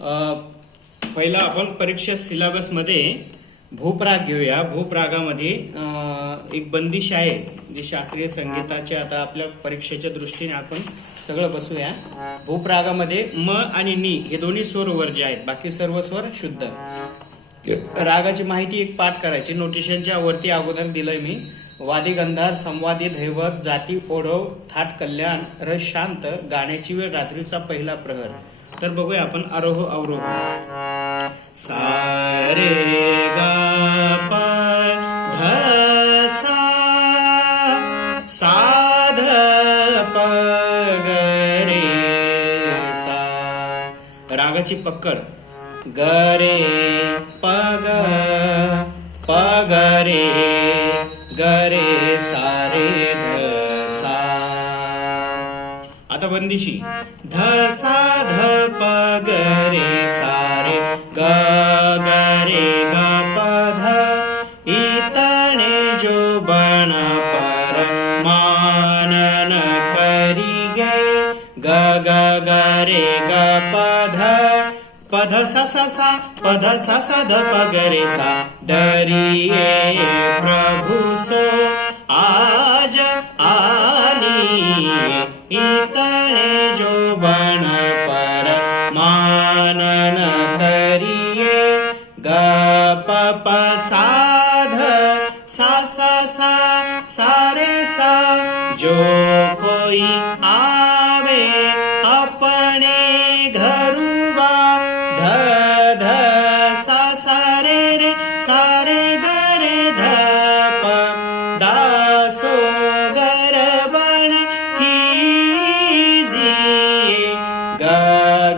पहिला आपण परीक्षा सिलेबस मध्ये भूपराग घेऊया। भूपरागामध्ये एक बंदिश आहे जे शास्त्रीय संगीताचे आता आपल्या परीक्षेच्या दृष्टीने आपण सगळं बसूया। भूपरागामध्ये म आणि नी हे दोन्ही स्वर वर्ज्य आहेत, बाकी सर्व स्वर शुद्ध। रागाची माहिती एक पाठ करायची, नोटिशनच्या वरती अगोदर दिलंय मी। वादी गंधार, संवादी दैवत, जाती ओढव, थाट कल्याण, रस शांत, गाण्याची वेळ रात्रीचा पहिला प्रहर। तर बघूया आपण आरोह अवरोह। सा रे गा प ध सा ध प ग रे सा। रागाची पकड ग रे प ग रे ग रे सा रे ध सा। आता बंदिशी ध सा ध प ग रे सा रे ग ग रे ग प ध। इतने जो बन पर मानन करिगे ग ग ग रे ग प ध। पध सा सा सा पध सा सा ध प ग रे सा। डरिए प्रभु सो आज आनी, इतने जो बन पर मानन करिए ग प प सा ध सा सा सा सा रे सा। जो कोई आवे अपने घरुआ ध ध सा सा रे सा रे ग रे ध प। दासो गर बन कीजिए ग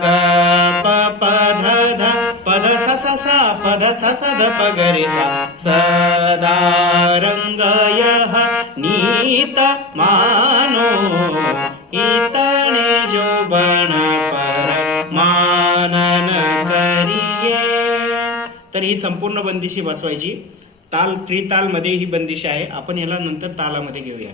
ग प प ध ध पध सा सा सा पध सा सा ध प ग रे सा। सदा रंग यह नीत मानो, इतने जो बन पर मानन करिए। तर ही संपूर्ण बंदिशी बसवायची। ताल त्रिताल मध्ये ही बंदिशी आहे, आपण याला नंतर तालामध्ये घेऊया।